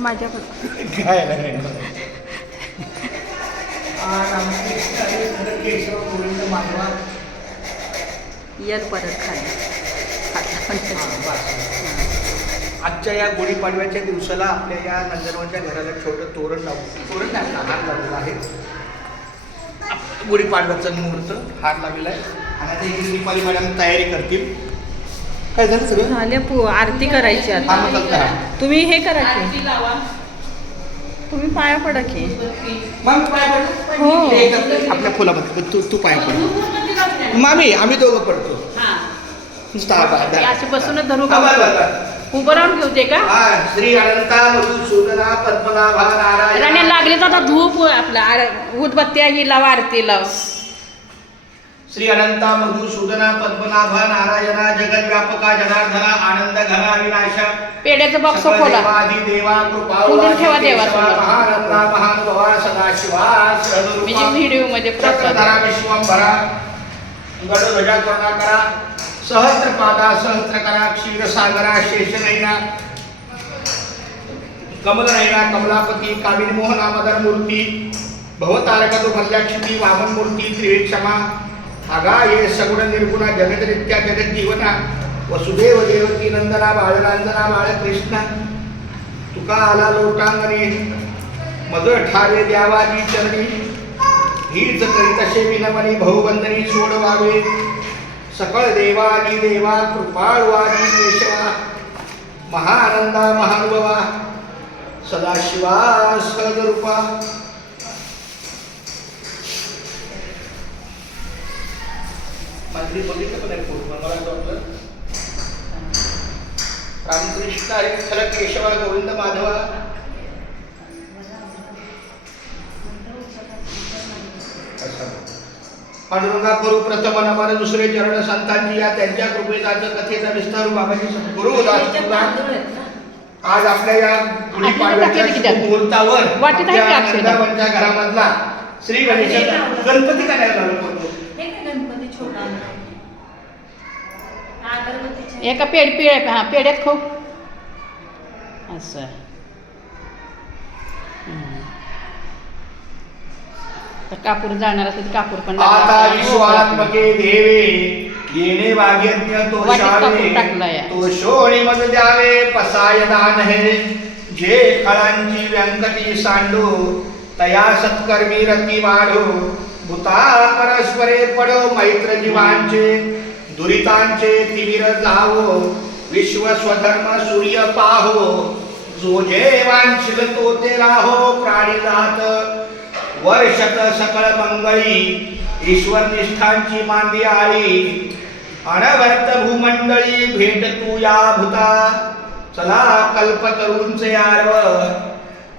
माझ्याकडं काय नाही केशव गोविंद माधवा येल परत खाली आजच्या या गुढीपाडव्याच्या दिवसाला आपल्या या नंदनवनच्या घराला छोटं तोरण नाही हार लावलेला आहे. गुढीपाडव्याचा मुहूर्त हार लावलेला आहे आणि आता इकडे दीपाली मॅडम तयारी करतील. काय झालं सगळं झाले आरती करायची आता. हा मग काय तुम्ही हे करा की तुम्ही पाया पडा की. मग पाया पड हो. आपल्या फुलामध्ये तू पाया पड मामी आम्ही दोघं पडतो. अशी बसूनच धरू हा, का? बरं, बरं. उभं राहून ठेवते का? श्री अनंता मधुसूदना पद्मनाभा नारायण राण्या लागली तर आता धूप आपला उदबत्ती ही लाव आरती लाव. श्री अनंता मधुसूदना पद्मनाभा नारायणा जगद्व्यापका जनार्दना आनंद घना विनाशा पेड्याचं बॉक्स खोला. देवा कृपा खोलून ठेवा देवासमोर. महानंदा महानुभवा सदाशिवा म्हणजे व्हिडिओ मध्ये चक्रधरा विश्वंभरा गडध्वजा करुणाकरा सहस्रपादा सहस्रकरा क्षीरसागरा शेषनयना कमलनयना कमलापती कामिनी मोहना मदन मूर्ती भवतारक दुर्भल्याक्षिती वामन मूर्ती त्रिवेक्षमा आगा ये सगुण निर्गुणा जगदरित्या जगज्जीवना वसुदेव देवकी नंदना बाळरांजना बाळकृष्ण तुका आला लोटांगणे मज ठावे द्यावाजी चरणी हीच करीतसे विनवनी बहुवंदनी सोडवावे सकळ देवादी देवा कृपाळवादी केशवा महानंदा महानुभवा सदाशिवा सहजरूपा. मंत्री बघितलं पण आहे पूर्ण मला वाटलं रामकृष्ण हरी विठ्ठल केशवा गोविंद माधवा. पांडुरंगा करू प्रथम नमन दुसरे चरण संतांची या त्यांच्या कृपेचा कथेचा विस्तार बाबाजी सद्गुरु आज आपल्या या गुढीपाडव्याच्या मुहूर्तावर नंदनवनच्या घरामधला श्री गणेशाचा गणपती काय लागलो एका पेड्यात खाऊ असं. कापूर जाणार असेल तर कापूर पण आता विश्वात्मके देवे येणे वाग्यज्ञ तो शावे तो शोणी मज द्यावे पसाय दान हे जे खळांची व्यंकटी सांडो तया सत्कर्मी रती वाढो भूता परस्परे पडो मैत्र जीवांचे दुरितांचे तिमिर जावो विश्व स्वधर्म सूर्य पाहो जो जे वांछिल तो ते राहो प्राणी जात वर्षत सकळ मंगळी ईश्वर निष्ठांची मांदी आळी अनवर्त भूमंडळी भेट तू या भूता चला कल्पतरूंचे आरव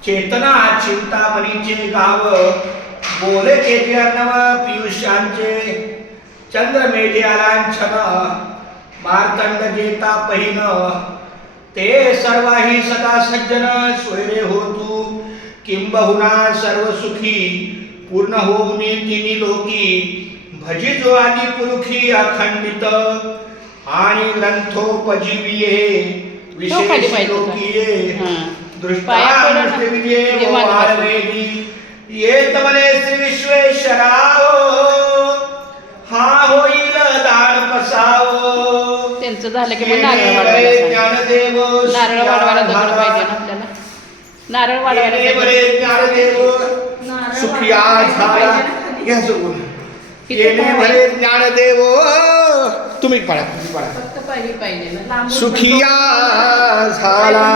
चेतना चिंतामणीचे गाव बोले केते अर्णव पियुष्यांचे चंद्रमेढे आलांछन मार्तंड जेता पहिन ते सर्वाही सदा सज्जन सोयरे हो तू किंबहुना सर्व सुखी पूर्ण होऊनी तिनी लोकी भजी जो आदि पुरुखी अखंडित आणि ग्रंथोपजीविये विशेष लोकीये दृष्टांतविजये वाळवेदी येत मने श्री विश्वेश्वराव हा होईल दान पसाव. त्यांचं झालं की मग नारळ वाढवायला जमलं पाहिजे ना आपल्याला. नारळ वाढवायला सुखिया झाला घ्या सोबून येणे भले ज्ञानदेव. तुम्ही पळा फक्त पाहिजे ना. सुखिया झाला